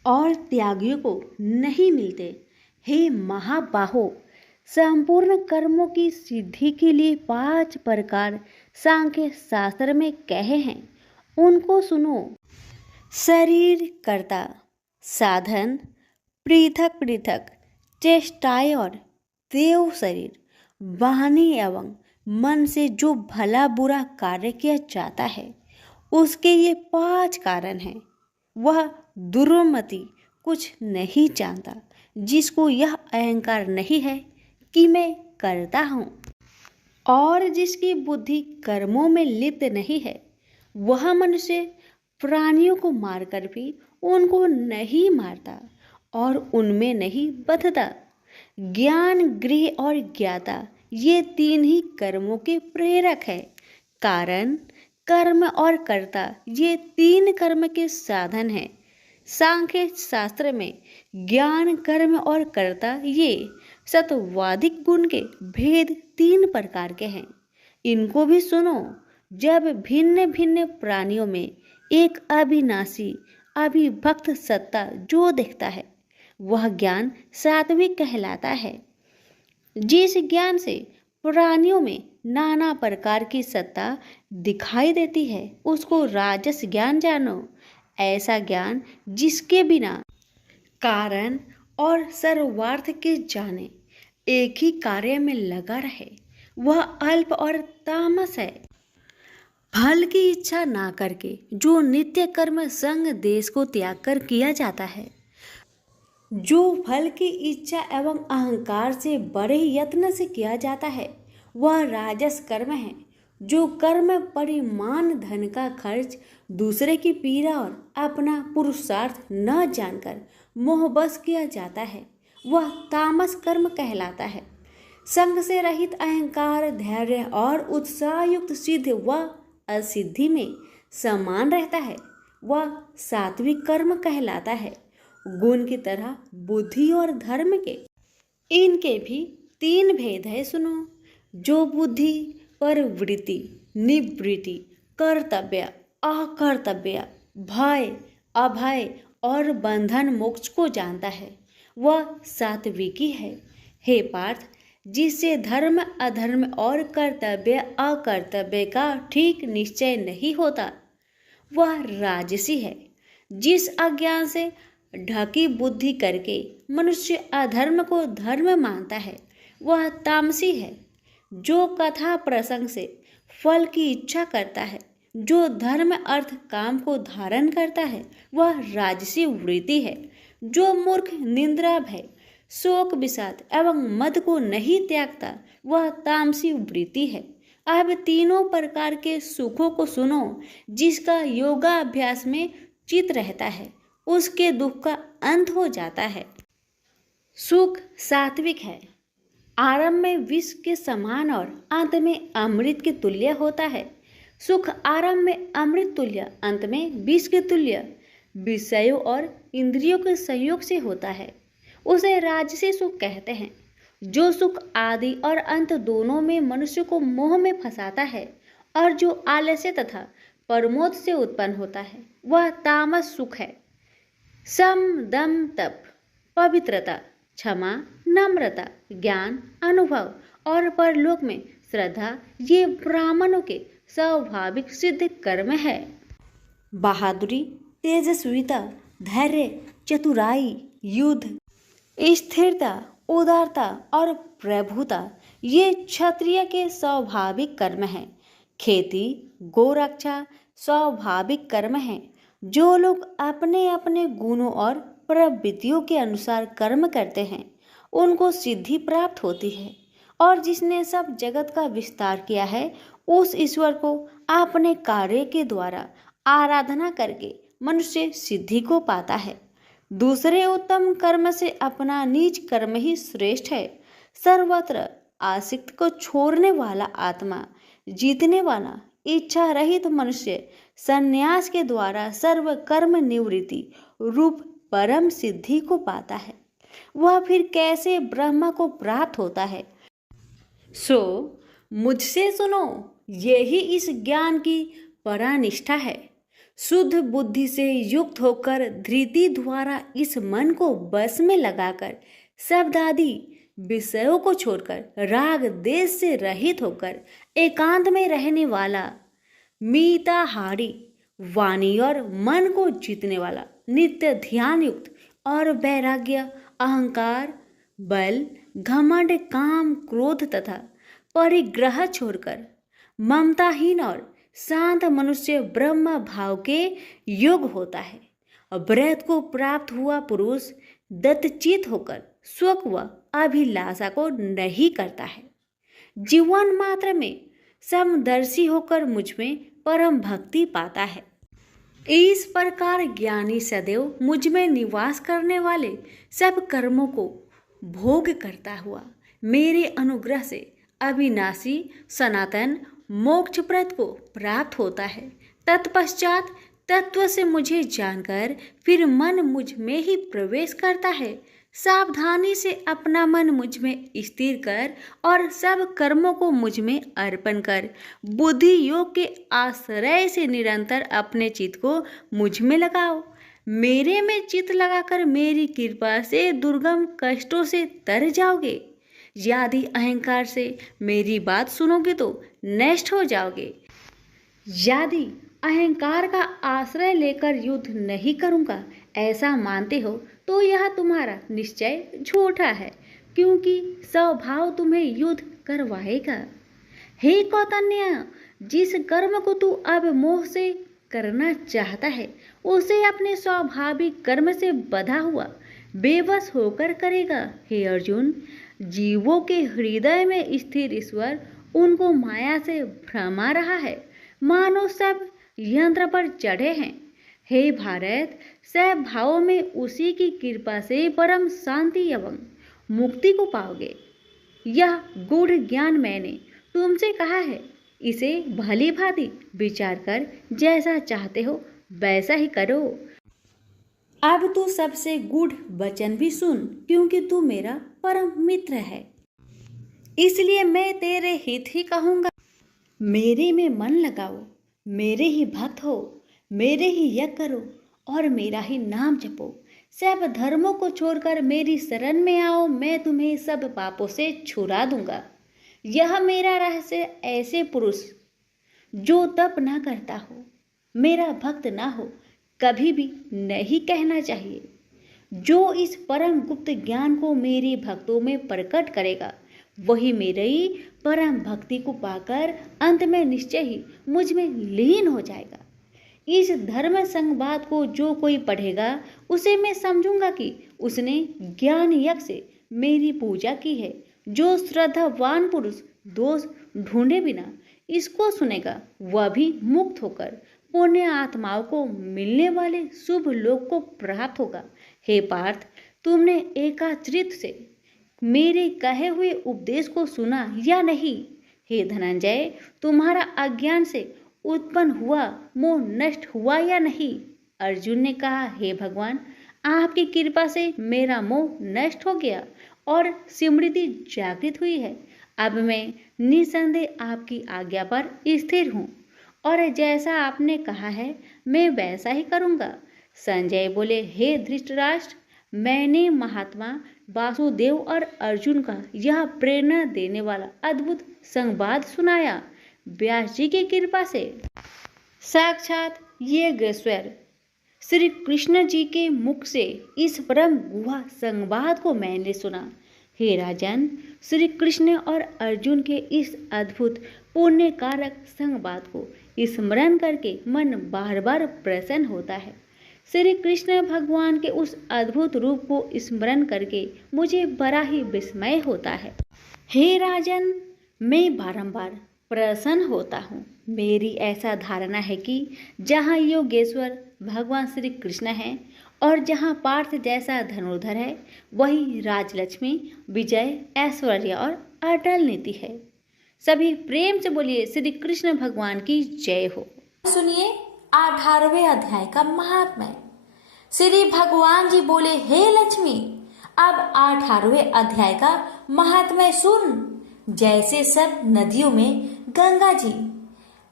और त्यागियों को नहीं मिलते। हे महाबाहो, संपूर्ण कर्मों की सिद्धि के लिए 5 प्रकार सांख्य शास्त्र में कहे हैं, उनको सुनो। शरीर कर्ता, साधन, पृथक पृथक चेष्टाएं और देव शरीर, वाणी एवं मन से जो भला बुरा कार्य किया जाता है उसके ये 5 कारण हैं। वह दुर्मति कुछ नहीं जानता जिसको यह अहंकार नहीं है कि मैं करता हूँ, और जिसकी बुद्धि कर्मों में लिप्त नहीं है। वह मनुष्य प्राणियों को मारकर भी उनको नहीं मारता और उनमें नहीं बंधता। ज्ञान, गृह और ज्ञाता ये तीन ही कर्मों के प्रेरक है। कारण, कर्म और कर्ता ये तीन कर्म के साधन हैं। सांख्य शास्त्र में ज्ञान, कर्म और कर्ता ये सत्वादिक गुण के भेद तीन प्रकार के हैं। इनको भी सुनो। जब भिन्न भिन्न प्राणियों में एक अविनाशी अविभक्त सत्ता जो दिखता है वह ज्ञान सात्विक कहलाता है। जिस ज्ञान से प्राणियों में नाना प्रकार की सत्ता दिखाई देती है उसको राजस ज्ञान जानो। ऐसा ज्ञान जिसके बिना कारण और सर्वार्थ के जाने एक ही कार्य में लगा रहे वह अल्प और तामस है। फल की इच्छा ना करके जो नित्य कर्म संग देश को त्याग कर किया जाता है, जो फल की इच्छा एवं अहंकार से बड़े यत्न से किया जाता है वह राजस कर्म है। जो कर्म परिमाण धन का खर्च दूसरे की पीड़ा और अपना पुरुषार्थ न जानकर मोहबस किया जाता है वह तामस कर्म कहलाता है। संग से रहित अहंकार, धैर्य और उत्साह युक्त सिद्ध व असिद्धि में समान रहता है वह सात्विक कर्म कहलाता है। गुण की तरह बुद्धि और धर्म के इनके भी तीन भेद है सुनो। जो बुद्धि प्रवृत्ति, निवृत्ति, कर्तव्य, अकर्तव्य, भय, अभय और बंधन मोक्ष को जानता है वह सात्विकी है। हे पार्थ, जिससे धर्म अधर्म और कर्तव्य अकर्तव्य का ठीक निश्चय नहीं होता वह राजसी है। जिस अज्ञान से ढकी बुद्धि करके मनुष्य अधर्म को धर्म मानता है वह तामसी है। जो कथा प्रसंग से फल की इच्छा करता है, जो धर्म अर्थ काम को धारण करता है वह राजसी वृत्ति है। जो मूर्ख, निंद्रा, भय, शोक, विषाद एवं मद को नहीं त्यागता वह तामसी वृत्ति है। अब तीनों प्रकार के सुखों को सुनो। जिसका योगाभ्यास में चित रहता है उसके दुख का अंत हो जाता है। सुख सात्विक है। आरंभ में विष के समान और अंत में अमृत के तुल्य होता है। सुख आरंभ में अमृत तुल्य, अंत में विष के तुल्य विषयों और इंद्रियों के संयोग से होता है। उसे राजसी सुख कहते हैं। जो सुख आदि और अंत दोनों में मनुष्य को मोह में फंसाता है और जो आलस्य तथा प्रमोद से उत्पन्न होता है वह तामस सुख है। सम, दम, तप, पवित्रता, क्षमा, नम्रता, ज्ञान, अनुभव और परलोक में श्रद्धा ये ब्राह्मणों के स्वाभाविक सिद्ध कर्म है। बहादुरी, तेजस्विता, धैर्य, चतुराई, युद्ध, स्थिरता, उदारता और प्रभुता ये क्षत्रिय के स्वाभाविक कर्म हैं। खेती, गोरक्षा स्वाभाविक कर्म है। जो लोग अपने अपने गुणों और प्रवृत्तियों के अनुसार कर्म करते हैं उनको सिद्धि प्राप्त होती है। और जिसने सब जगत का विस्तार किया है उस ईश्वर को अपने कार्य के द्वारा आराधना करके मनुष्य सिद्धि को पाता है। दूसरे उत्तम कर्म से अपना नीच कर्म ही श्रेष्ठ है। सर्वत्र आसक्त को छोड़ने वाला आत्मा जीतने वाला इच्छा रहित मनुष्य संन्यास के द्वारा सर्व कर्म निवृत्ति रूप परम सिद्धि को पाता है। वह फिर कैसे ब्रह्म को प्राप्त होता है? सो मुझसे सुनो, यही इस ज्ञान की परानिष्ठा है। शुद्ध बुद्धि से युक्त होकर धृति द्वारा इस मन को बस में लगाकर शब्द आदि विषयों को छोड़कर राग देश से रहित होकर एकांत में रहने वाला, मीताहारी, वाणी और मन को जीतने वाला, नित्य ध्यान युक्त और वैराग्य, अहंकार, बल, घमंड, काम, क्रोध तथा परिग्रह छोड़कर ममताहीन और शांत मनुष्य ब्रह्म भाव के योग होता है। ब्रह्म को प्राप्त हुआ पुरुष दत्तचित होकर सुख व अभिलाषा को नहीं करता है। जीवन मात्र में समदर्शी होकर मुझ में परम भक्ति पाता है। इस प्रकार ज्ञानी सदैव मुझ में निवास करने वाले सब कर्मों को भोग करता हुआ मेरे अनुग्रह से अविनाशी सनातन मोक्षप्रद को प्राप्त होता है। तत्पश्चात तत्व से मुझे जानकर फिर मन मुझ में ही प्रवेश करता है। सावधानी से अपना मन मुझ में स्थिर कर और सब कर्मों को मुझ में अर्पण कर बुद्धि योग के आश्रय से निरंतर अपने चित्त को मुझ में लगाओ। मेरे में चित्त लगाकर मेरी कृपा से दुर्गम कष्टों से तर जाओगे। यदि अहंकार से मेरी बात सुनोगे तो नष्ट हो जाओगे। यदि अहंकार का आश्रय लेकर युद्ध नहीं करूंगा ऐसा मानते हो तो यह तुम्हारा निश्चय झूठा है, क्योंकि स्वभाव तुम्हें युद्ध करवाएगा। हे कौतन्य, जिस कर्म को तू अब मोह से करना चाहता है उसे अपने स्वाभाविक कर्म से बंधा हुआ बेबस होकर करेगा। हे अर्जुन, जीवों के हृदय में स्थिर ईश्वर उनको माया से भ्रमा रहा है, मानो सब यंत्र पर चढ़े हैं। हे भारत, सब भावों में उसी की कृपा से परम शांति एवं मुक्ति को पाओगे। यह गूढ़ ज्ञान मैंने तुमसे कहा है, इसे भली भांति विचार कर जैसा चाहते हो वैसा ही करो। अब तू सबसे गूढ़ वचन भी सुन, क्योंकि तू मेरा परम मित्र है, इसलिए मैं तेरे हित ही कहूँगा। मेरे में मन लगाओ, मेरे ही भक्त हो, मेरे ही यज्ञ करो और मेरा ही नाम जपो। सब धर्मों को छोड़कर मेरी शरण में आओ, मैं तुम्हें सब पापों से छुड़ा दूंगा। यह मेरा रहस्य ऐसे पुरुष जो तप ना करता हो, मेरा भक्त ना हो, कभी भी नहीं कहना चाहिए। जो इस परम गुप्त ज्ञान को मेरे भक्तों में प्रकट करेगा वही मेरी परम भक्ति को पाकर अंत में निश्चय ही मुझ में लीन हो जाएगा। इस धर्म संवाद को जो कोई पढ़ेगा उसे मैं समझूंगा कि उसने ज्ञान यज्ञ से मेरी पूजा की है। जो श्रद्धावान पुरुष दोष ढूंढे बिना इसको सुनेगा वह भी मुक्त होकर पुण्य आत्माओं को मिलने वाले शुभ लोक को प्राप्त होगा। हे पार्थ, तुमने एकाचरित से मेरे कहे हुए उपदेश को सुना या नहीं? हे धनंजय, तुम्हारा अज्ञान से उत्पन्न हुआ मोह नष्ट हुआ या नहीं? अर्जुन ने कहा, हे भगवान, आपकी कृपा से मेरा मोह नष्ट हो गया और स्मृति जागृत हुई है। अब मैं निसंदेह आपकी आज्ञा पर स्थिर हूँ और जैसा आपने कहा है मैं वैसा ही करूँगा। संजय बोले, हे धृतराष्ट्र, मैंने महात्मा वासुदेव और अर्जुन का यह प्रेरणा देने वाला अद्भुत संवाद सुनाया। व्यास जी की कृपा से साक्षात योगेश्वर श्री कृष्ण जी के मुख से इस परम गुहा संवाद को मैंने सुना। हे राजन, श्री कृष्ण और अर्जुन के इस अद्भुत पुण्य कारक संवाद को स्मरण करके मन बार बार प्रसन्न होता है। श्री कृष्ण भगवान के उस अद्भुत रूप को स्मरण करके मुझे बड़ा ही विस्मय होता है। हे राजन, मैं बारंबार प्रसन्न होता हूँ। मेरी ऐसा धारणा है कि जहाँ योगेश्वर भगवान श्री कृष्ण हैं और जहाँ पार्थ जैसा धनुर्धर है वही राजलक्ष्मी, विजय, ऐश्वर्य और अटल नीति है। सभी प्रेम से बोलिए श्री कृष्ण भगवान की जय हो। सुनिए 18वें अध्याय का महात्म्य। श्री भगवान जी बोले, हे लक्ष्मी, अब 18वें अध्याय का महात्म्य सुन। जैसे सब नदियों में गंगा जी,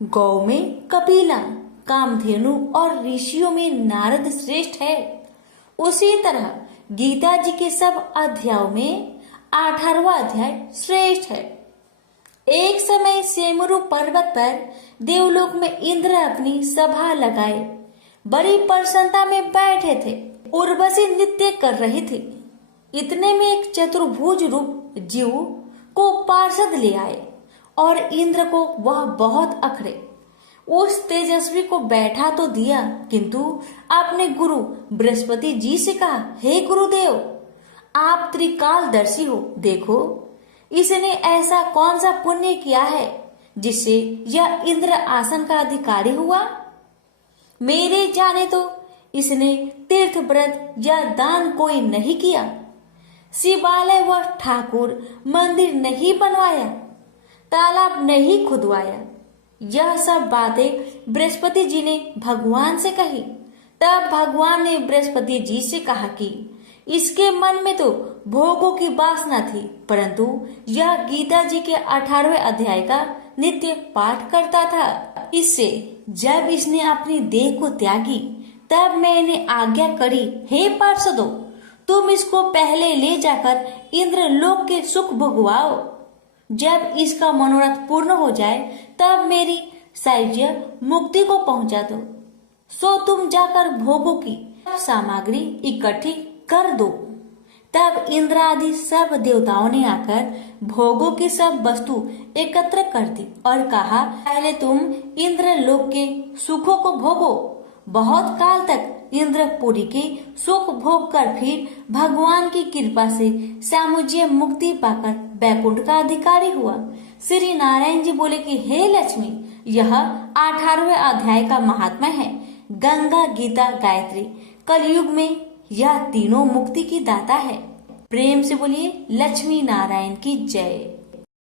गौ में कपिला, कामधेनु और ऋषियों में नारद श्रेष्ठ है, उसी तरह गीता जी के सब अध्यायों में 18वां अध्याय श्रेष्ठ है। एक समय सेमरु पर्वत पर देवलोक में इंद्र अपनी सभा लगाए बड़ी प्रसन्नता में बैठे थे। उर्वशी नृत्य कर रही थी। इतने में एक चतुर्भुज रूप जीव को पार्षद ले आए और इंद्र को वह बहुत अखरे। उस तेजस्वी को बैठा तो दिया, किंतु अपने गुरु बृहस्पति जी से कहा, हे गुरुदेव, आप त्रिकालदर्शी हो, देखो इसने ऐसा कौन सा पुण्य किया है जिससे यह इंद्र आसन का अधिकारी हुआ। मेरे जाने तो इसने तीर्थ व्रत या दान कोई नहीं किया, शिवालय व ठाकुर मंदिर नहीं बनवाया, तालाब नहीं खुदवाया। यह सब बातें बृहस्पति जी ने भगवान से कही। तब भगवान ने बृहस्पति जी से कहा कि इसके मन में तो भोगों की वासना थी, परंतु यह गीता जी के 18वें अध्याय का नित्य पाठ करता था। इससे जब इसने अपनी देह को त्यागी, तब मैंने आज्ञा करी, हे पार्षदों, तुम इसको पहले ले जाकर इंद्र लोक के सुख भोगवाओ। जब इसका मनोरथ पूर्ण हो जाए, तब मेरी सायुज्य मुक्ति को पहुंचा दो। सो तुम जाकर भोगों की सामग्री इकट्ठी कर दो। तब इंद्र आदि सब देवताओं ने आकर भोगों की सब वस्तु एकत्र कर दी और कहा, पहले तुम इंद्र लोक के सुखों को भोगो। बहुत काल तक इंद्रपुरी के सुख भोग कर फिर भगवान की कृपा से सामुज्य मुक्ति पाकर वैकुंठ का अधिकारी हुआ। श्री नारायण जी बोले कि हे लक्ष्मी, यह 18वें अध्याय का महात्मा है। गंगा, गीता, गायत्री। कलयुग में यह तीनों मुक्ति की दाता है। प्रेम से बोलिए लक्ष्मी नारायण की जय।